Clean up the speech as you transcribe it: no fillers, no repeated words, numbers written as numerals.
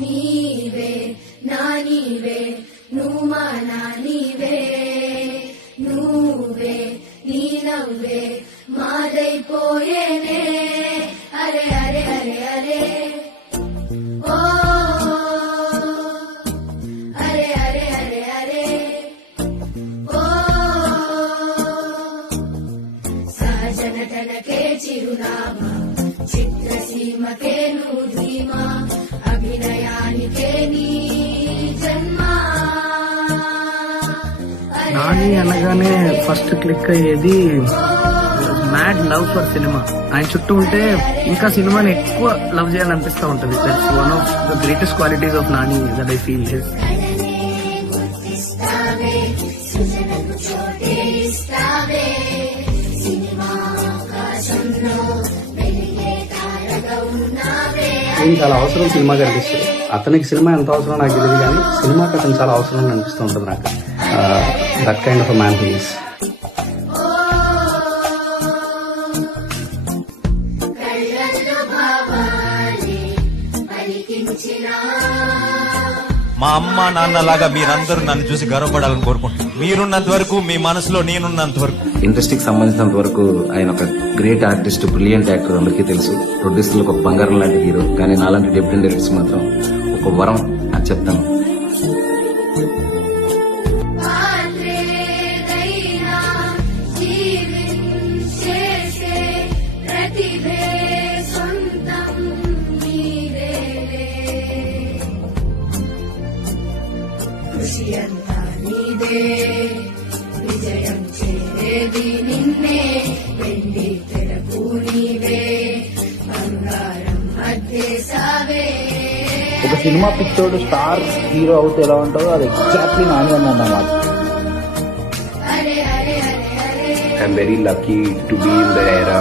నీవే నా నీవే నువ్వు మా నా నీవే నువ్వే నీ నవ్వే మాదైపోయేనే అరే అరే అరే అరే ఓ అరే అరే అరే అరే ఓ సహజనటనకే చిరునామా చిత్రసీమకే నువ్వు ధీమా అభినయానికే నీ జన్మా నాని అనగానే ఫస్ట్ క్లిక్ అయ్యేది మ్యాడ్ లవ్ ఫర్ సినిమా. ఆయన చుట్టూ ఉంటే ఇంకా సినిమాని ఎక్కువ లవ్ చేయాలనిపిస్తూ ఉంటది. That's one of the greatest qualities of Nani that I feel his. నేను చాలా అవసరం సినిమా కనిపిస్తుంది. అతనికి సినిమా ఎంత అవసరం నాకు తెలియదు, కానీ సినిమాకి అతను చాలా అవసరం అనిపిస్తూ ఉంటుంది నాకు. That kind of man he's. మా అమ్మ నాన్నలాగా మీరందరూ నన్ను చూసి గర్వపడాలని కోరుకుంటున్నాను. మీరున్నంత వరకు, మీ మనసులో నేనున్నంత వరకు. ఇండస్ట్రీకి సంబంధించినంత వరకు ఆయన ఒక గ్రేట్ ఆర్టిస్ట్, బ్రిలియంట్ యాక్టర్, అందరికీ తెలుసు. ప్రొడ్యూసర్లకు ఒక బంగారం లాంటి హీరో. కానీ నాలాంటి డెబ్యూటీ డైరెక్టర్స్ మాత్రం ఒక వరం అని చెప్తాను. కృషి అంతా నీదే విజయం చేరేది నిన్నే వెండి తెరకు నీవే బంగారం అద్దేశావే. ఒక సినిమా పిక్చర్ స్టార్ హీరో అవుతే ఎలా ఉంటుందో అది ఎగ్జాక్ట్లీ నాని అన్నమాట. అరే అరే అరే అరే I'm very lucky to be in the era